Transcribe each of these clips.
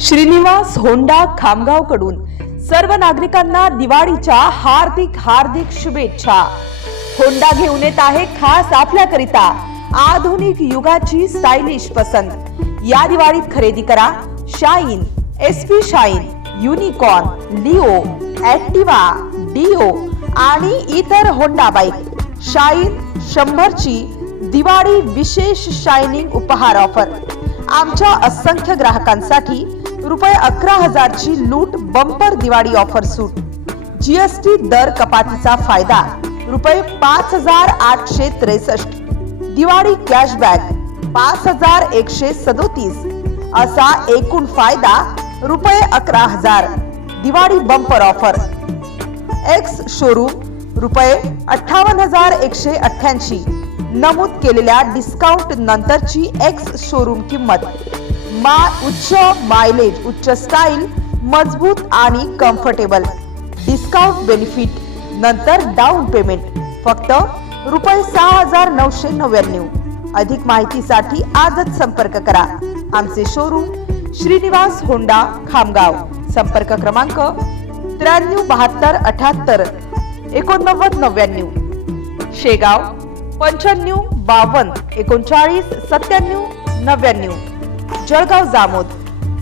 Shrinivas Honda खामगावकडून सर्व नागरिकांना दिवाळीच्या हार्दिक हार्दिक शुभेच्छा. होंडा घेऊन येत आहे खास आपल्याकरिता आधुनिक युगाची स्टायलिश पसंत. या दिवाळीत खरेदी करा Shine S P Shine Unicorn Leo Activa Dio आणि इतर होंडा बाईक. शाईन शंभरची दिवाळी विशेष शायनिंग उपहार ऑफर. आमच्या असंख्य ग्राहकांसाठी रुपये अकरा हजारची लूट बंपर दिवाळी ऑफर सूट. जीएसटी दर कपातीचा फायदा रुपये पाच हजार आठशे त्रेसष्ट. दिवाळी कॅशबॅक पाच हजार एकशे सदोतीस. असा एकूण फायदा रुपये अकरा हजार. Diwali bumper offer. Ex showroom रुपये अठ्ठावन्न हजार एकशे अठ्ठ्याऐंशी. नमूद केलेल्या डिस्काउंट नंतरची एक्स शोरूम किंमत. मा उच्च मायलेज उच्च स्टाईल मजबूत आणि कम्फर्टेबल डिस्काउंट बेनिफिट नंतर डाऊन पेमेंट फक्त रुपये सहा हजार नऊशे नव्याण्णव. अधिक माहितीसाठी आजच संपर्क करा. आमचे शोरूम श्रीनिवास होंडा खामगाव. संपर्क क्रमांक त्र्याण्णव बहात्तर अठ्याहत्तर एकोणनव्वद नव्याण्णव. शेगाव पंच्याण्णव बावन्न एकोणचाळीस सत्त्याण्णव नव्याण्णव. जळगाव जामोद.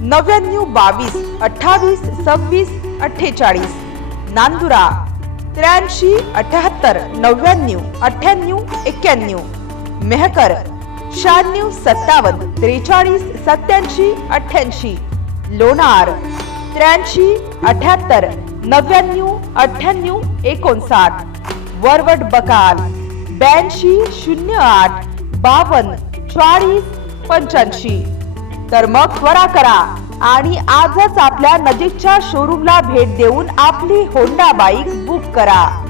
नव्याण्णव बावीस अठ्ठावीस सव्वीस अठ्ठेचाळीस. नांदुरा त्र्याऐंशी अठ्याहत्तर नव्याण्णव अठ्ठ्याण्णव एक्क्याण्णव मेहकर शहाण्णव सत्तावन्न त्रेचाळीस सत्याऐंशी अठ्ठ्याऐंशी. लोणार त्र्याऐंशी अठ्याहत्तर नव्याण्णव अठ्ठ्याण्णव एकोणसाठ. वरवड बकाल ब्याऐंशी शून्य आठ बावन्न चाळीस पंच्याऐंशी. तर मग त्वरा करा आणि आजच आपल्या नजीकच्या शोरूमला भेट देऊन आपली होंडा बाईक बुक करा.